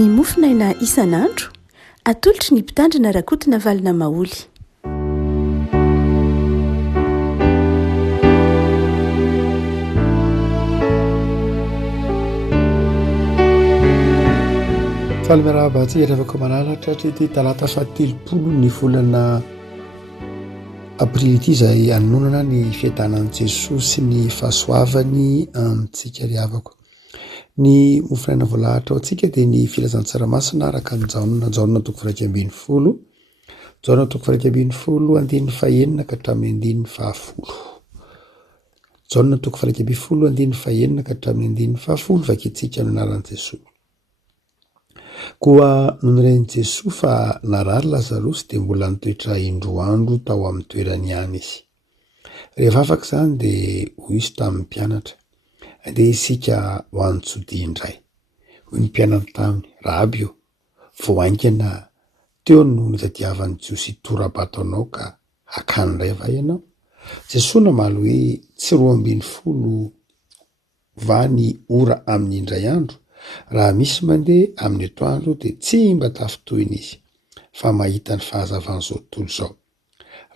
ny mofinaina isan'andro atolotry ny mpitandrina rakotina valina maoly. Falmeraba atsika revako manalatra trety talata fahatelopolo ny volana aprily ity izay anonana ny fiadanan'i Jesosy sy ny fahasoavany amintsika ry havako. Ny mofinaina voalahatra ao antsika dia ny filazan-tsaramasina araka ny Jaona toko 2:10, Jaona toko 2:10 andininy fahaenina ka hatramin'ny andininy fahafolo. Jaona toko 2:10 andininy fahaenina ka hatramin'ny andininy fahafolo vakitsika amin'ny anaran'i Jesosy. Koa noho nireny Jesosy fa narary Lazarosy dia mbola nitoetra indroa andro tao amin'ny toerany ihany izy. Rehefa afaka izany dia hoy izy tamin'ny mpianatra, andeha isika ho any Jodia indray. Hoy ny mpianatra taminy, Rabi, vao aingana teo no nitadiavan'i Jiosy tora-bato anao ka hakany indray va ianao? Jesosy namaly hoe tsy 12 va ny ora amin'ny indray andro. Raha misy mandeha amin'ny atoandro dia tsy mba tafitohiny izy fa mahita ny fahazavan'izao tontolo izao.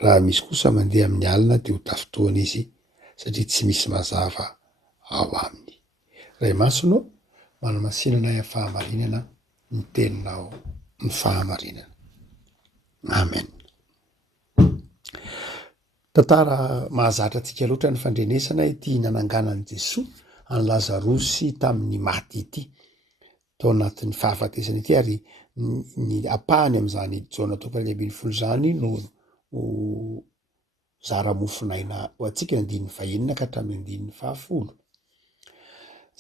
Raha misy kosa mandeha amin'ny alina dia ho tafitohiny izy satria tsy misy mazava ao aminy. Ray masonao, manamasinana ny fahamarinana, ny teninao ny fahamarinana. Amen. Tantara mahazatra antsika loatra ny fandrenesana ity nananganan'i Jesosy any Lazarosy tamin'ny maty ity, tao anatin'ny fahafatesana ity, ary ny apahany amin'izany Jaona toko 2:10 izany no zara mofinaina ho antsika ny andininy fahaenina ka hatramin'ny andininy fahafolo.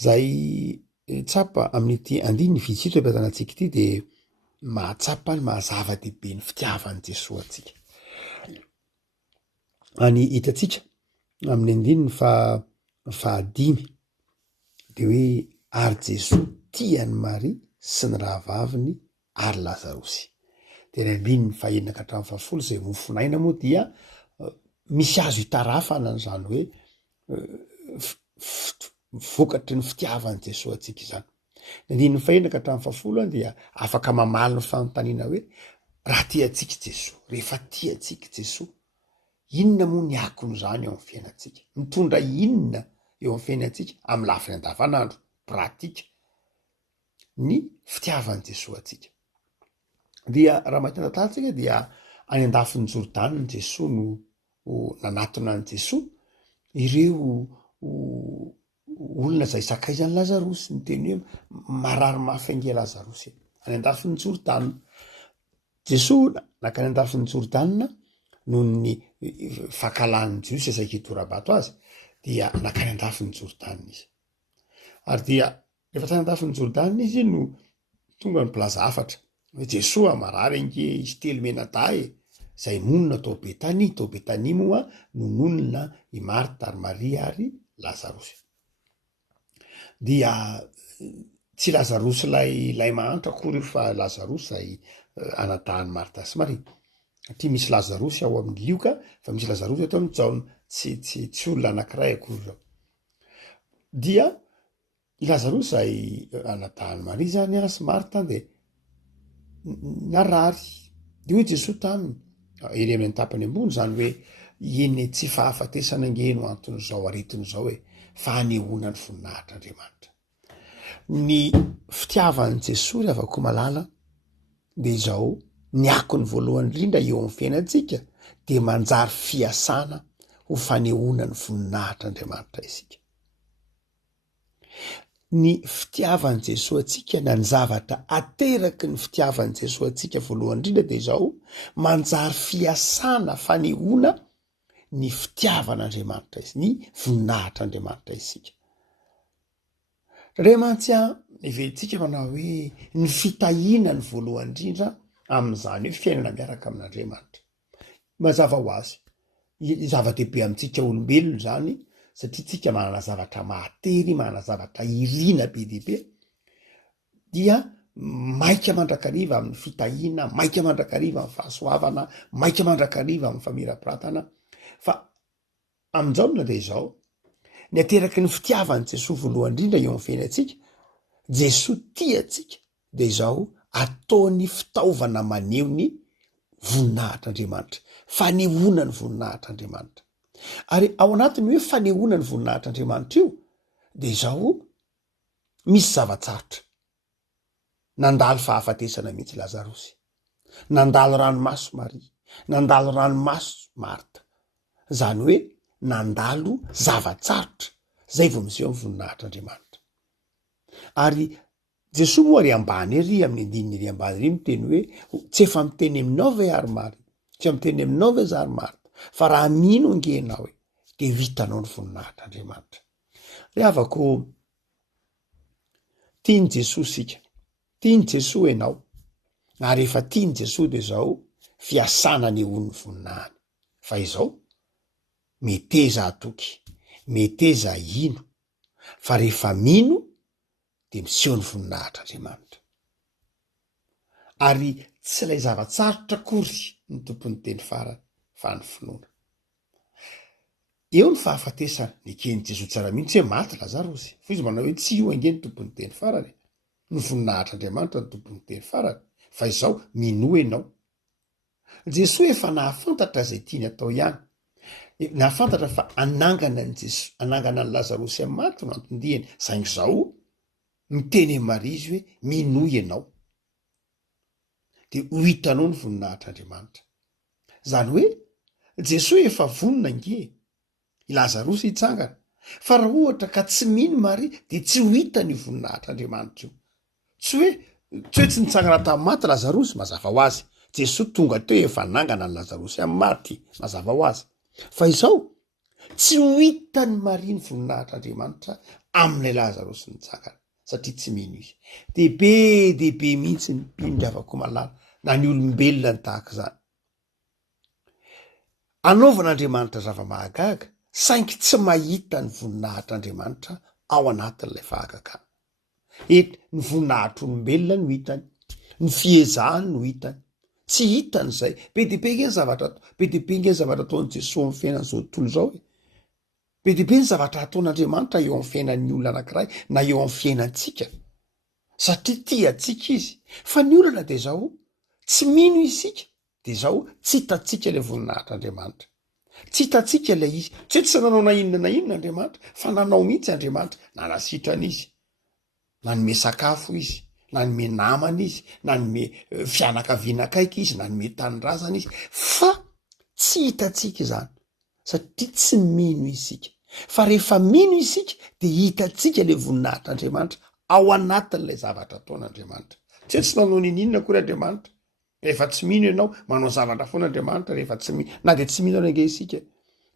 Zay tsapa amin'ity andininy vitsitra ampiadanantsika ity dia mahatsapa ny mahazava-dehibe ny fitiavan'i Jesosy antsika. Any hitantsika amin'ny andininy fahadimy dia hoe ary Jesosy tian'ny Maria sy ny rahavaviny ary Lazarosy. Dia ny andininy fahaenina ka hatramin'ny fahafolo izay mofinaina moa dia misy azo hitarafana n'izany hoe vokatry ny fitiavan'i Jesosy antsika izany. Ny andininy fahaenina ka hatramin'ny fahafolo dia afaka mamaly ny fanontaniana hoe raha tiantsika Jesosy, rehefa tiantsika Jesosy, inona moa ny akon'izany eo amin'ny fiainantsika? Mitondra inona eo amin'ny fiainantsika amin'ny lafiny andavanandro, pratika ny fitiavan'i Jesosy antsika. Dia raha mahita tantarantsika dia any andafin'ny Jordana ny Jesosy no nanatona an'i Jesosy ireo olona izay sakaizan'i Lazarosy, ny teny hoe marary mafy ange Lazarosy any andafin'ny Jordana. Jesosy nakany andafin'ny Jordana noho ny fankalan'ny Jiosy isaky tora-bato azy, dia nakany andafin'ny Jordana izy. Ary dia rehefa tany andafin'ny Jordana izy no tonga ny mpilaza-hafatra hoe Jesosy marary ange izy telo mena-dahy izay nonona tao Betania. Tao Betania moa no nonona i Marta ary Maria ary Lazarosy. Dia tsy Lazarosy lay mahantra akory fa Lazarosy izay anadahan'i Marta sy Maria. Satria misy Lazarosy ao amin'ny lioka fa misy Lazarosy atao amin'ny Jaona, tsy olona anankiray akory ireo. Dia Lazarosy izay anadahan'i Maria zany sy Marta dia narary. Dia hoy Jesosy taminy eny amin'ny tapany ambony zany hoe eny tsy fahafatesana ange no anton'izao aretin'izao hoe fahanehoana ny voninahitr'Andriamanitra. Ny fitiavan'i Jesosy avako malala dia izao, ny akony voalohany indrindra eo amin'ny fiainantsika dia manjary fiasana ho fanehoana ny voninahitr'Andriamanitra isika. Ny fitiavan'i Jesosy antsika na ny zavatra ateraky ny fitiavan'i Jesosy antsika voalohany indrindra dia izao, manjary fiasana fanehoana ny fitiavan'Andriamanitra isika, ny voninahitr'Andriamanitra isika. Ray mantsy iverentsika manao hoe ny fitahiana ny voalohany indrindra amin'izany hoe fiainana miaraka amin'Andriamanitra. Mazava ho azy, zava-dehibe amintsika olombelona zany, satria tsika manana zavatra mahatery, manana zavatra irina be dehibe, dia maika mandrakariva amin'ny fitahiana, maika mandrakariva amin'ny fahasoavana, maika mandrakariva amin'ny famirapiratana. Fa amin'izao dia izao, ny ateraky ny fitiavan'i Jesosy voalohany indrindra eo amin'ny fiainantsika, Jesosy tia antsika de izao ataony fitaovana maneho ny voninahitr'Andriamanitra, fanehoana ny voninahitr'Andriamanitra. Ary ao anatiny hoe fanehoana ny voninahitr'Andriamanitra io de izao misy zavatsarotra. Nandalo fahafatesana mihitsy Lazarosy, nandalo ranomaso Maria, nandalo ranomaso Marta. Zany hoe nandalo zavatsarotra zay vao miseho amin'ny voninahitr'Andriamanitra. Ary Jesosy moa ry ambany ery amin'ny andininy ry ambany ery miteny hoe tsy efa miteny aminao ve ary Maria, tsy miteny aminao ve zary Marta, fa raha mino angenao de ho hitanao ny voninahitr'Andriamanitra. Rehavako tiany Jesosy sika, tiany Jesosy ianao, ary efa tiany Jesosy de zao fiasana ny ony voninahiny. Fa izao meteza atoky, meteza ino, fa rehefa mino de miseho ny voninahitr'Andriamanitra. Ary tsy ilay zavatsarotra akory ny tompony teny farany fa ny finoana. Eo ny fahafatesana nikeny Jesosy tsara mihitsy hoe maty Lazarosy, fa izy manao hoe tsy io ange ny tompony teny farany, ny voninahitr'Andriamanitra ny tompony teny farany, fa izao mino ianao. Jesosy efa nahafantatra zay tiany atao ihany, nahafantatra fa anangana ny Jesosy, anangana ny Lazarosy amin'ny maty no antondihany, saingy izao miteny Maria izy hoe mino ianao de ho hitanao ny voninahitr'Andriamanitra. Zany hoe Jesosy efa vonona nge i Lazarosy hitsangana, fa raha ohatra ka tsy mino Maria de tsy ho hita ny voninahitr'Andriamanitra io. Tsy hoe tsy nitsangana tamin'ny maty Lazarosy, mazava ho azy. Jesosy tonga teo efa nangana ny Lazarosy amin'ny maty, mazava ho azy. Fa izao tsy ho hita ny Maria ny voninahitr'Andriamanitra amin'ilay Lazarosy nitsangana, satria tsy mino izy. Dehibe mihitsy ny mpindravako malala na ny olombelona ny tahaka izany. Anaovan'Andriamanitra zava-mahagaga saingy tsy mahita ny voninahitr'Andriamanitra ao anatin'ilay fahagagana. Ny voninahitr'olombelona no hitany, ny fiezahany no hitany, tsy hitany zay. Be dehibe nge ny zavatra ataon'i Jesosy amin'ny fiainany zao tontolo zao. Be dehibe ny zavatra ataon'Andriamanitra eo amin'ny fiainan'ny olona anankiray na eo amin'ny fiainantsika, satria tia atsika izy. Fa ny olana de zao tsy mino isika, de zao tsy hitantsika ilay voninahitr'Andriamanitra, tsy hitantsika ilay izy. Tsy hoe tsy nanao na inona Andriamanitra, fa nanao mihitsy Andriamanitra, nanasitrana izy, nanome sakafo izy, nanome namana izy, nanome fianakaviana akaiky izy, nanome tanindrazana izy, fa tsy hitantsika izany satria tsy mino isika. Fa rehefa mino isika de hitantsika ilay voninahitr'Andriamanitra ao anatin'ilay zavatra ataon'Andriamanitra. Tsy hoe tsy nanao ninona akory Andriamanitra, rehefa tsy mino ianao manao zavatra foana Andriamanitra, rehefa tsy mino na de tsy mino ange isika.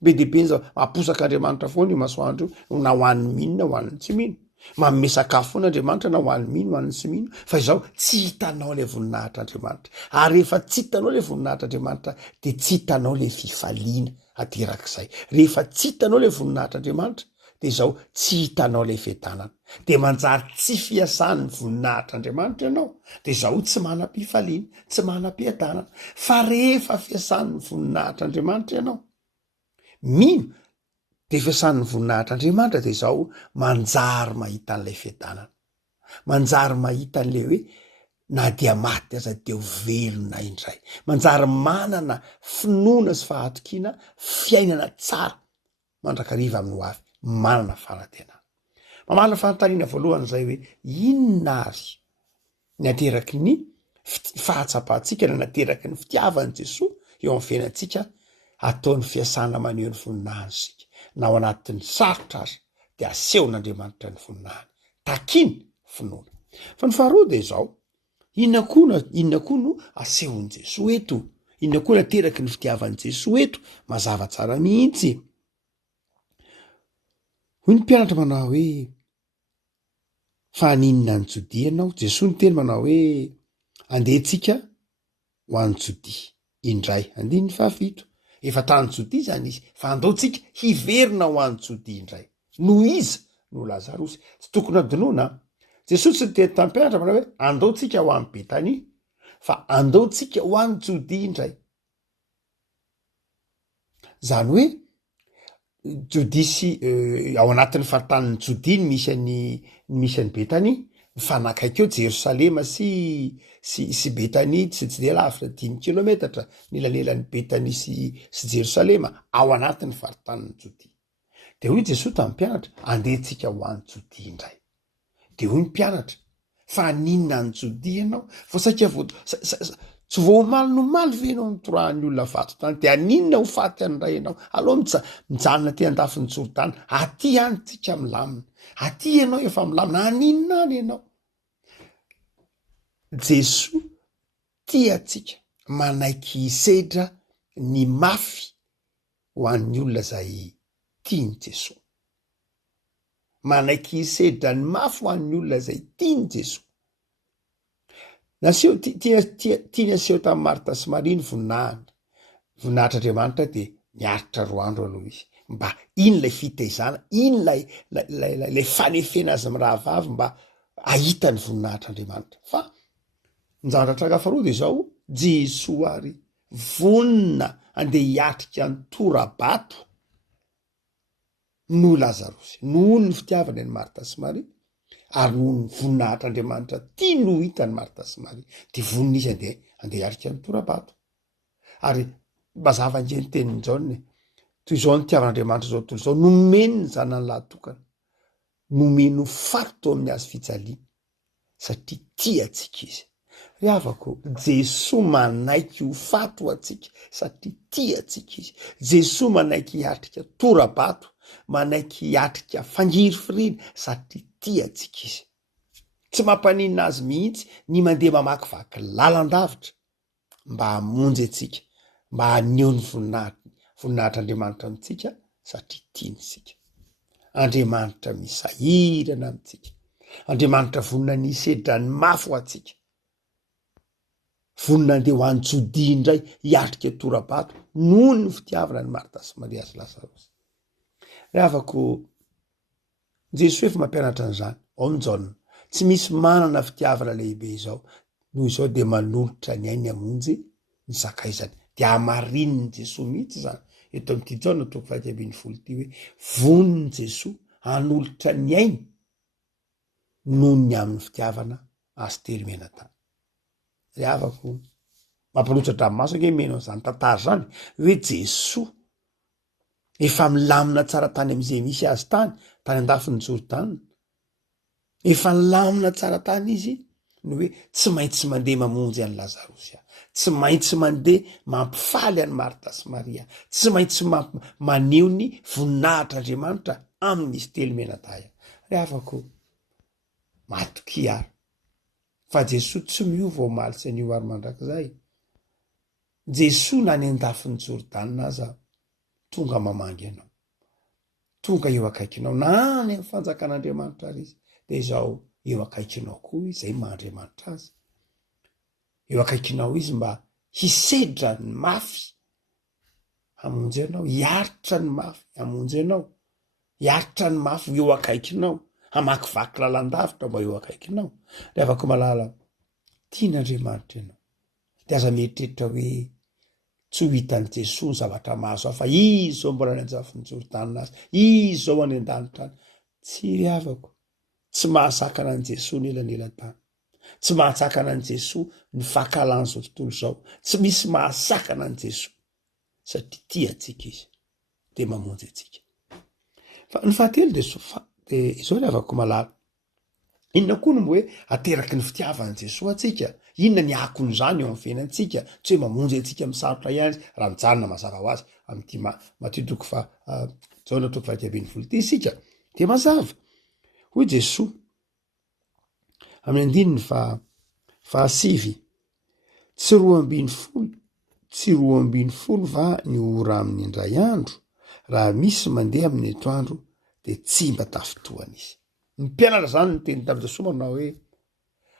Be dehibe zao aposak'Andriamanitra foana io masoandro io, na ho an'ny minona ho an'ny tsy mino. Manome sakafo foana Andriamanitra na ho an'ny mino ho an'ny tsy mino. Fa izao tsy hitanao ilay voninahitr'Andriamanitra. Ary rehefa tsy hitanao ilay voninahitr'Andriamanitra de tsy hitanao ilay fifaliana aterak'izay. Rehefa tsy hitanao ilay voninahitr'Andriamanitra de izao tsy hitanao ilay fiadanana. De manjary tsy fiasan'ny voninahitr'Andriamanitra ianao, de izao tsy manam-pifaliana, tsy manam-piadanana. Fa rehefa fiasan'ny voninahitr'Andriamanitra ianao, mino de fiasan'ny voninahitr'Andriamanitra de izao manjary mahita an'ilay fiadanana, manjary mahita an'ilay hoe na dia maty aza de ho velona indray, manjary manana finoana sy fahatokiana fiainana tsara mandrakariva amin'ny ho avy, manana fanantenana. Mamala fanontaniana voalohany zay hoe inona ary ny ateraky ny fahatsapantsika na nateraky ny fitiavan'i Jesosy eo amin'ny fiainantsika ataon'ny fiasana maneho ny voninahiny sika, na ao anatin'ny sarotra azy de asehon'Andriamanitra ny voninahiny, takiny finoana. Fa ny faharoa de izao, inona koa no asehon'i Jesosy eto, inona koa nateraky ny fitiavan'i Jesosy eto, mazava tsara mihitsy. Hoy ny mpianatra manao hoe fa aninona ny Jodia ianao, Jesosy ny teny manao hoe andehantsika ho an'ny Jodia indray, andininy fahafito. Efa tany Jodia zany izy, fa andaontsika hiverina ho an'ny Jodia indray. Noho iza no Lazarosy tsy tokony adinoana. Jesosy tsy teny tamin'ny mpianatra manao hoe andaontsika ho an'ny Betania, fa andaontsika ho an'ny Jodia indray. Zany hoe Jodia sy ao anatin'ny faritanin'ny Jodia ny misy an'ny Betania, mifanakaiky eo Jerosalema sy Betania tsy de lavitra 10 kilometatra nelanelan'ny Betania sy Jerosalema ao anatin'ny faritanin'ny Jodia. De hoy Jesosy tamin'ny mpianatra, andehantsika ho an'ny Jodia indray. De hoy ny mpianatra, fa ninona ny Jodia ianao? Fa saika tsy vao omaly no maly ve ianao nitorahany olona fato tany, de aninona ho faty an'ray ianao? Aloha mijanona ty andafin'ny Jordana, aty any tsika milamina, aty ianao efa milamina, aninona any ianao? Jesosy tiatsika manaiky hisedra ny mafy ho an'ny olona zay tiany Jesosy. Manaiky hisedra ny mafy ho an'ny olona zay tiany Jesosy. Naseo tiany aseho tamin'ny Marta sy Maria ny voninahitr'Andriamanitra de miaritra 2 andro aloha izy. Mba iny lay fitaizana, iny lay fanefena azy mirahavavy mba ahita ny voninahitr'Andriamanitra. Fa ny zavatra tranga faharoa de zao, Jesosy ary vonina andeha hiatrika ny tora-bato no Lazarosy, noho ny fitiavany ny Marta sy Maria, ary noho ny voninahitr'Andriamanitra tia no hitany Marta sy Maria, de vonina izy andeha hiatrika ny tora-bato. Ary mazava anjeny tenin'ny Jaona, toy izao ny tiavan'Andriamanitra zao tontolo zao, nomeny ny zanany lahatokana, nomeny ho fato amin'ny hazo fijaliana, satria tiatsika izy. Ry havako, Jesosy manaiky ho fato atsika satria tiatsika izy. Jesosy manaiky hiatrika tora-bato, manaiky hiatrika fangirifirina satria tiatsika izy. Tsy mampaninina azy mihitsy ny mandeha mamakivaky lalandavitra mba hamonjy atsika, mba haneho ny voninahitr'Andriamanitra amintsika satria tiany isika. Andriamanitra misahirana amintsika, Andriamanitra vonina ny hisedra ny mafy ho atsika, vonina andeha ho an'ny Jodia indray hiatrika tora-bato noho ny fitiavana ny Marta sy Maria sy Lazarosy. Havako, Jesosy efa mampianatra an'izany, ao ny Jaona, tsy misy manana fitiavana lehibe izao, noho izao de manolotra ny ainy hamonjy ny sakaizany. De amarininy Jesosy mihitsy zany. Eto amin'ity Jaona 1:20 ty hoe, voniny Jesosy hanolotra ny ainy noho ny amin'ny fitiavana azy terimena tany. Ry havako, mampalotra dranomaso ange meno zany tantara zany, hoe Jesosy efa milamina tsara tany am'izay misy azy tany andafin'ny Jordana. Efa milamina tsara tany izy no hoe tsy maintsy mandeha mamonjy an'ny Lazarosy, tsy maintsy mandeha mampifaly an'ny Marta sy Maria, tsy maintsy maneho ny voninahitr'Andriamanitra amin'izy telo mena-tany. Ry havako, matoky ary fa Jesosy tsy miova ho maly sy anio ary mandrakizay. Jesosy na ny andafin'ny Jordana aza tonga mamangy anao, tonga eo akaikinao, na ny amin'ny fanjakan'Andriamanitra ary izy, de zao eo akaikinao koa izy, zay maha-Andriamanitra azy. Eo akaikinao izy mba hisedra ny mafy hamonjy anao, hiaritra ny mafy hamonjy anao, hiaritra ny mafy eo akaikinao, hamakivaky lalandavitra mba eo akaikinao. De afaka malala, tian'Andriamanitra ianao, de aza mieritreritra hoe tsy ho hitan'ny Jesosy ny zavatra mahazo hafa, izy zao mbola ny anjafin'ny Jordana azy, izy zao any an-danitra any. Tsy ry havako, tsy mahasakana an' Jesosy ny elanelan-tany, tsy mahasakana an' Jesosy ny fahakalany zao tontolo zao, tsy misy mahasakana an' Jesosy satria tia atsika izy de mamonjy atsika. Fa ny fahatelo de izao ry havako malala, inona koa no hoe ateraky ny fitiavan'i Jesosy atsika? Inona ny akon'izany eo amin'ny fiainantsika? Tsy hoe mamonjy atsika misarotra ihany raha mijanona mazava ho azy amin'ity Matthieu 20 isika de mazava. Hoy Jesosy amin'ny 9:9, tsy 12 va ny ora amin'ny indray andro, raha misy mandeha amin'ny atoandro de tsy mba tafitohana izy. Ny mpianatra zany ny teny tamin'i Jesosy manao hoe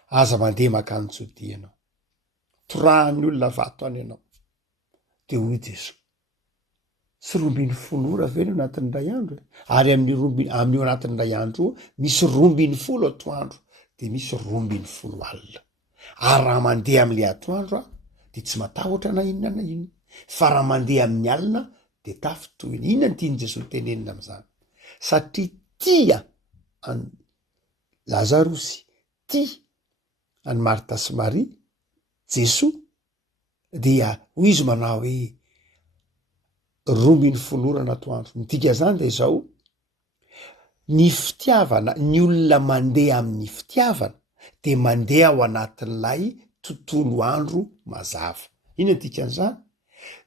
aza mandeha makany Jodia ianao, torahan'ny olona vato any ianao. De hoy Jesosy, tsy 12 ora ve no anatin'ny iray andro? Ary amin'io anatin'ny iray andro misy 12 atoandro de misy 12 alina. Ary raha mandeha amin'le atoandro de tsy matahotra na inona na inona, fa raha mandeha amin'ny alina de tafitohina. Inona ny tiany Jesosy tenenina am'zany? Satria tia Lazarosy, ty any Marta sy Maria Jesoa dia hoy izy manao hoe 12 atoandro. Midika zany de zao ny fitiavana, ny olona mandeha amin'ny fitiavana de mandeha ao anatin'ilay tontolo andro mazava. Ina dikan'izany?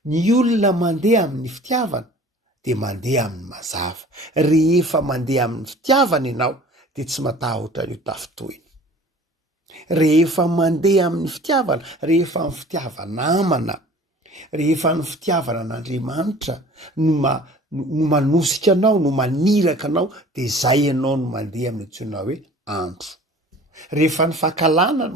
Ny olona mandeha amin'ny fitiavana de mandeha amin'ny mazava. Rehefa mandeha amin'ny fitiavana ianao de tsy matahotra an'io tafitohina. Rehefa mandeha amin'ny fitiavana, rehefa amin'ny fitiavanamana, rehefa ny fitiavana an'Andriamanitra no manosika anao, no maniraka anao, de zay ianao no mandeha amin'ny antsoina hoe andro. Rehefa ny fakahalana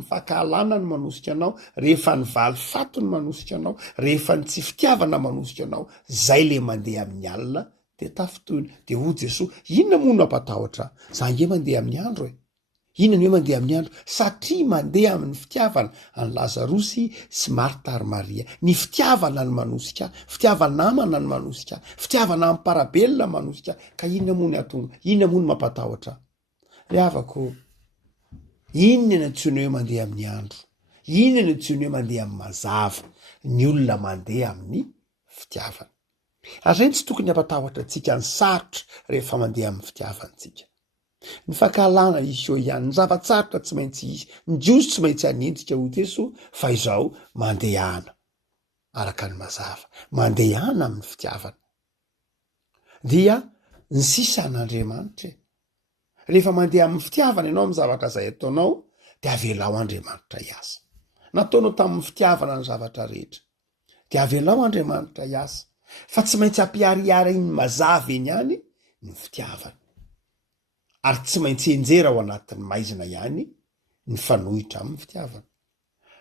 no manosika anao, rehefa ny valifato no manosika anao, rehefa ny tsy fitiavana manosika anao, zay le mandeha amin'ny alina de tafitohina. De ho Jesoa, inona moa no ampatahotra? Za nge mandeha amin'ny andro e. Inona ny hoe mandeha amin'ny andro? Satria mandeha amin'ny fitiavana any Lazarosy sy Marta ary Maria. Ny fitiavana ny manosika, fitiavanamana ny manosika, fitiavana amin'ny parabelona manosika. Ka inona moa ny atonga? Inona moa ny mampatahotra? Ry havako, inona ny antsoina hoe mandeha amin'ny andro? Inona ny antsoina hoe mandeha amin'ny mazava? Ny olona mandeha amin'ny fitiavana. Azay tsy tokony hampatahotra antsika ny sarotra rehefa mandeha amin'ny fitiavantsika. Ny fakahalana izy eo ihany, ny zavatsarotra tsy maintsy izy, ny jiosy tsy maintsy anenjika ho Jesoa, fa izao mandehana araka ny mazava, mandehana amin'ny fitiavana. Dia ny sisa an'Andriamanitra e. Rehefa mandeha amin'ny fitiavana ianao amin'ny zavatra izay ataonao, de avelao Andriamanitra hiasa. Nataonao tamin'ny fitiavana ny zavatra rehetra, de avelao Andriamanitra hiasa. Fa tsy maintsy ampiariary iny mazava eny ihany ny fitiavana. Ary tsy maintsy enjera ao anatin'ny maizina ihany ny fanohitra amin'ny fitiavana.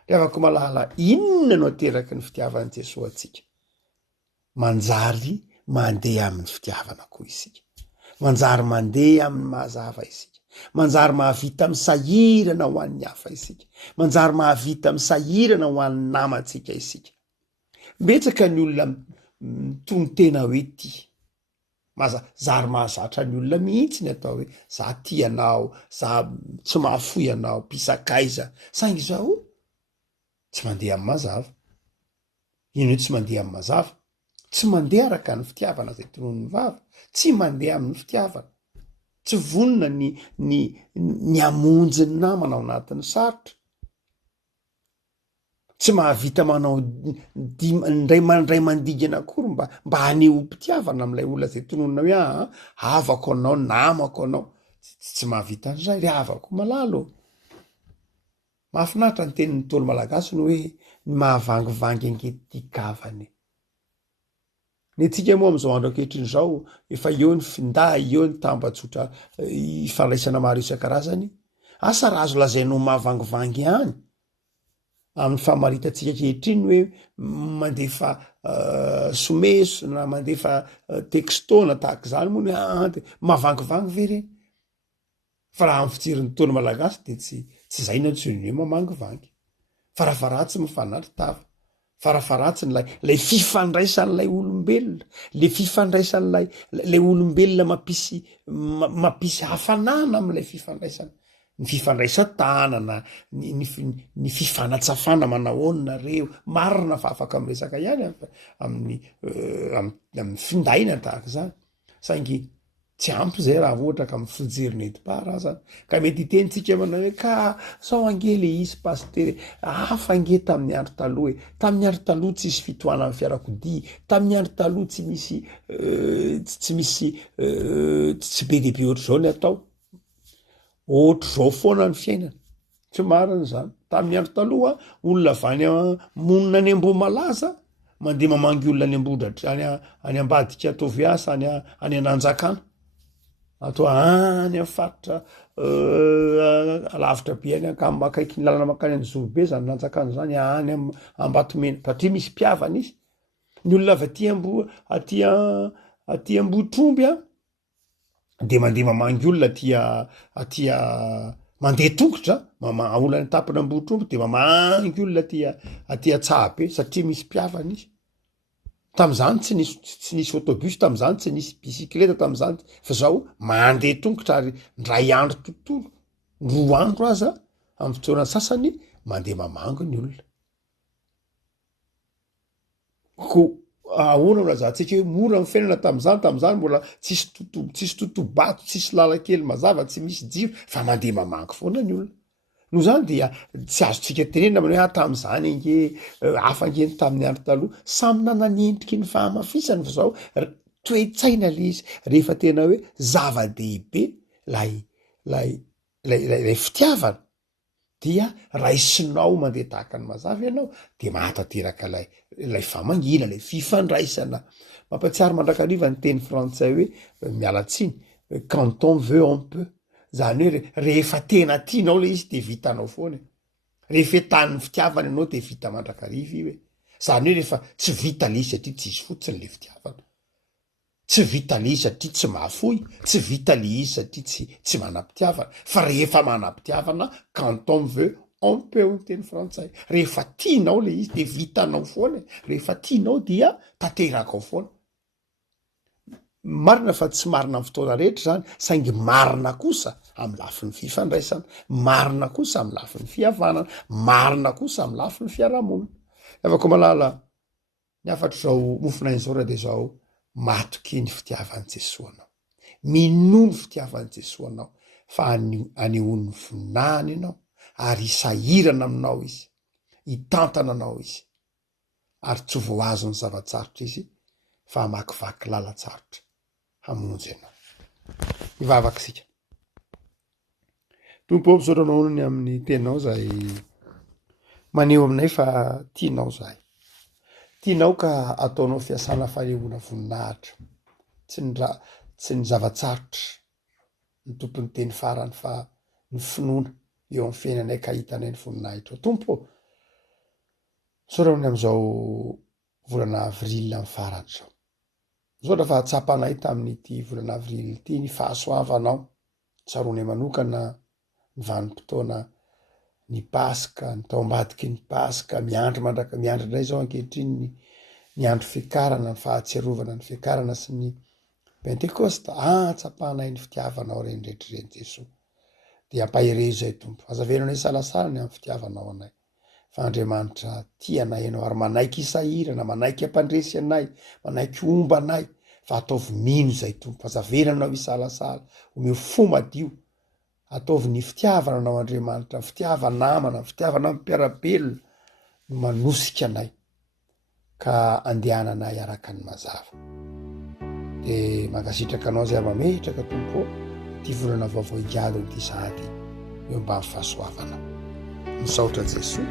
Rehavako malala, inona no ateraky ny fitiavan'i Jesosy atsika? Manjary mandeha amin'ny fitiavana koa isika. Manjary mandeha amin'ny mazava isika. Manjary mahavita misahirana ho an'ny hafa isika. Manjary mahavita misahirana ho an'ny namantsika isika. Betsaka ny olona tony tena hoe ty. Zary mahazatra ny olona mihitsy ny atao hoe za ty anao, za tsy mahafoy anao, pisakaiza. Saingy zao tsy mandeha amin'ny mazava. Ino hoe tsy mandeha amin'ny mazava? Tsy mandeha araka ny fitiavana zay tonon'ny vava, tsy mandeha amin'ny fitiavana. Tsy vonona ny amonjy ny namana ao anatin'ny sarotra. Tsy mahavita manao ndray mandigana akory mba haneho mpitiavana amin'ilay olona zay tononina hoe havako anao, namako anao. Tsy mahavita an'izay, ry havako malalo. Mahafinaritra ny tenin'ny Ntaolo Malagasy no hoe ny mahavangivangy angety gavany. Ny antsika moa amin'izao andro ankehitriny zao, efa eo ny finday, eo ny tambajotra ifandraisana maro isan-karazany. Asa raha azo lazainao mahavangivangy ihany amin'ny famaritantsika ankehitriny hoe mandefa someso na mandefa textona tahaka izany moa ny mahavangivangy ve reny? Fa raha amin'ny fijery ny Ntaolo Malagasy de tsy zay no antsoiny hoe mamangivangy. Farafaratsy mifanarintava. Farafaratsy lay fifandraisan'ilay olombelona, le fifandraisan'ilay olombelona mampisy hafanana amin'ilay fifandraisana. Ny fifandraisan-tanana, ny fifanatsafana manahoana reo, marina fa afaka miresaka ihany amin'ny findaina tahaka izany. Saingy tsy ampy zay raha ohatra ka mifijery nentim-paharazana. Ka mety hitentsika manao hoe ka sao angely isy paster hafa ange tamin'ny andro taloha e. Tamin'ny andro taloha tsy misy fitohanana amin'ny fiarakodia, tamin'ny andro taloha tsy be dehibe ohatr'izao ny atao. Ohatr'izao foana ny fiainana. Tsy marina zany. Tamin'ny andro taloha olona avy monina any Ambohimalaza mandeha mamangy olona any Ambohidratra, any Ambadika Toviasa, any Ananjakana. Atao any amin'ny faritra alavitra be any akaiky ny lalana makany any Zorobe zany Nanjakana zany, any Ambatomena, satria misy mpiavana izy. Ny olona avy aty Ambohitromby de mandeha mamangy olona aty mandeha tongotra, olona ny tapiny Ambohitromby de mamangy olona aty Antsahabe satria misy mpiavana izy. Tam'izany tsy nisy autobus, tam'izany tsy nisy bisikleta, tam'izany fa zao mandeha tongotra ary ndray andro tontolo, 2 andro aza amin'ny fotoana sasany mandeha mamango ny olona ko ahoana milazantsika hoe mora ny fiainana tam'zany mbola tsisy totobato tsisy lalakely mazava tsy misy jiro fa mandeha mamango foana ny olona no zany dia tsy azotsika tenena many hoe tam'zany nge afangeny tamin'ny andro taloha samy nananendriky ny fahamafisany fa zao toetsaina le izy rehefa tena hoe zava-dehibe lay fitiavana dia raisinao mandeha tahaka ny mazava ianao de mahatateraka lay famangina lay fifandraisana mampatsiary mandrakariva ny teny frantsay hoe mialatsiny quand on veut on peut zany hoe rehefa tena tianao le izy de vitanao foana rehefa etan'ny fitiavana ianao de vita mandrakariva i hoe zany hoe rehefa tsy vita le izy satria tsy izy fotsiny le fitiavana tsy vita le izy satria tsy mahafoy tsy vita le izy satria tsy manam-pitiavana fa rehefa manam-pitiavana quand on veut on peut ny teny frantsay rehefa tianao le izy de vitanao foana rehefa tianao dia tanteraka ao foana marina fa tsy marina amin'ny fotoana rehetra zany saingy marina kosa amin'ny lafi ny fifandraisana marina kosa amin'ny lafi ny fihavanana marina kosa amin'ny lafi ny fiarahamonina afaka malala ny afatra zao mofinainy zao raha de zao matoky ny fitiavan'ny Jesosy anao minono fitiavan'ny Jesosy anao fa anehoany voninahiny ianao ary isahirana aminao izy hitantana anao izy ary tsy voazo ny zavatsarotra izy fa hamakivaky lalatsarotra hamonjy ianao ivavaka sika tompo misaotra anao ny amin'ny tenao zay maneho aminay fa tianao zahay tianao ka ataonao fiasana fanehoana voninahitra tsy ny zavatsarotra ny tompony teny farany fa ny finoana eo amin'ny fiainanay ka hitanay ny voninahitra tompo misaotra amin'ny am'izao volana avrila amin'ny farany zao misaotra fa hatsapanay tamin'ity volana avrily ity ny fahasoavanao tsaroanay manokana ny vanim-potoana ny paska ny taombadiky ny paska miandry indray zao ankehitriny ny andro fiakarana ny fahatsiarovana ny fiakarana sy ny pentekosta tsapanay ny fitiavanao renydretryreny Jesosy de ampahire zay tompo azavenanay salasala ny amin'ny fitiavanao anay fa Andriamanitra tianay ianao ary manaiky isahirana manaiky ampandresy anay manaiky omba anay fa ataovy mino zay tompo azavenanao isalasala omeo fo madio ataovy ny fitiavana anao Andriamanitra fitiavana namana fitiavana amin'ny mpiarabelona no manosika anay ka andehananay araka ny mazava de mankasitraka anao zay mametraka tompo ty volana vaovao igiado ty sahady eo mba ny fahasoavana misaotra Jesosy